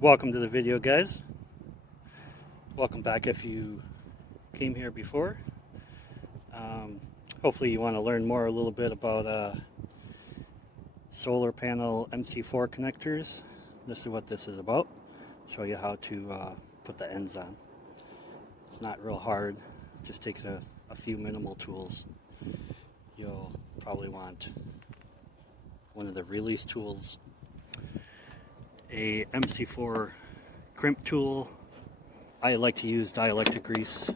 Welcome to the video, guys. Welcome back if you came here before. Hopefully you want to learn more a little bit about Solar Panel MC4 Connectors. This is what this is about. Show you how to put the ends on. It's not real hard. It just takes a few minimal tools. You'll probably want one of the release tools, a MC4 crimp tool. I like to use dielectric grease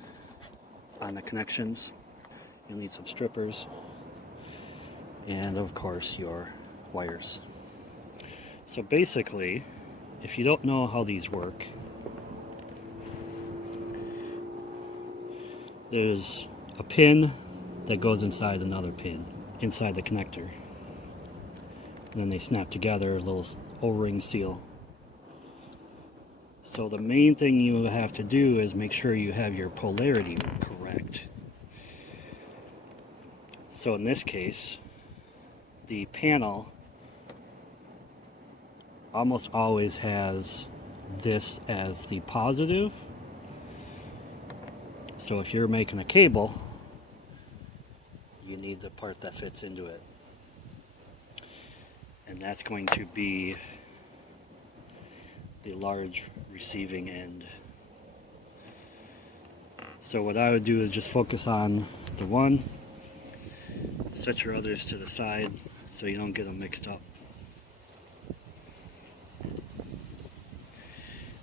on the connections. You'll need some strippers and of course your wires. So basically, if you don't know how these work, there's a pin that goes inside another pin inside the connector, and then they snap together, a little O-ring seal. So the main thing you have to do is make sure you have your polarity correct. So in this case, the panel almost always has this as the positive. So if you're making a cable, you need the part that fits into it. And that's going to be the large receiving end. So what I would do is just focus on the one, set your others to the side so you don't get them mixed up.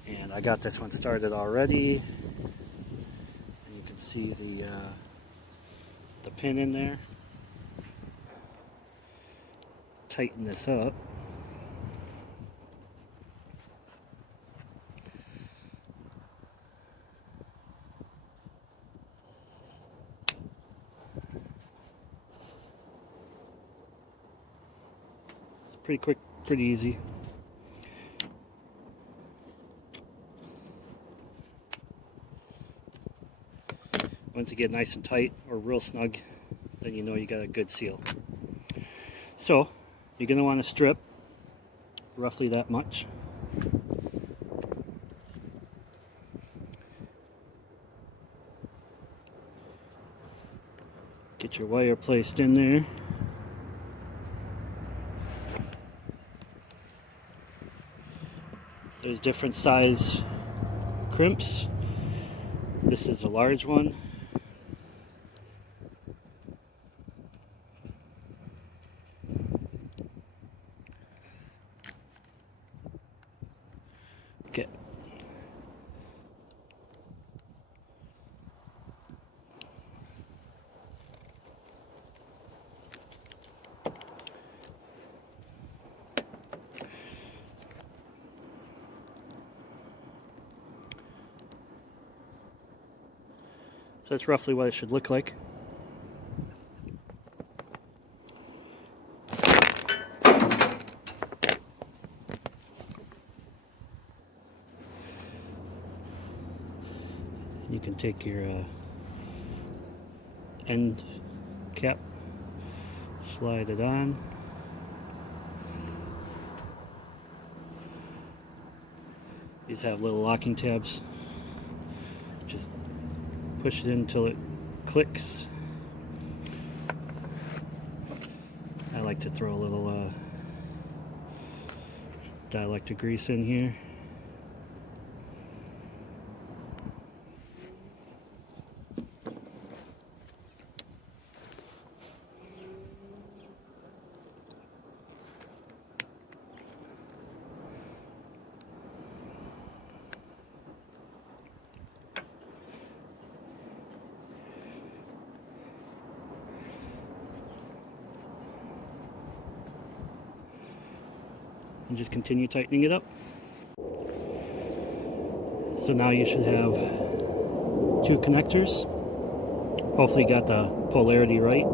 And I got this one started already, and you can see the pin in there. Tighten this up. It's pretty quick, pretty easy. Once you get nice and tight or real snug, then you know you got a good seal. So you're going to want to strip roughly that much. Get your wire placed in there. There's different size crimps. This is a large one. Okay. So that's roughly what it should look like. You can take your end cap, slide it on. These have little locking tabs. Just push it in until it clicks. I like to throw a little dielectric grease in here. And just continue tightening it up. So now you should have two connectors. Hopefully you got the polarity right.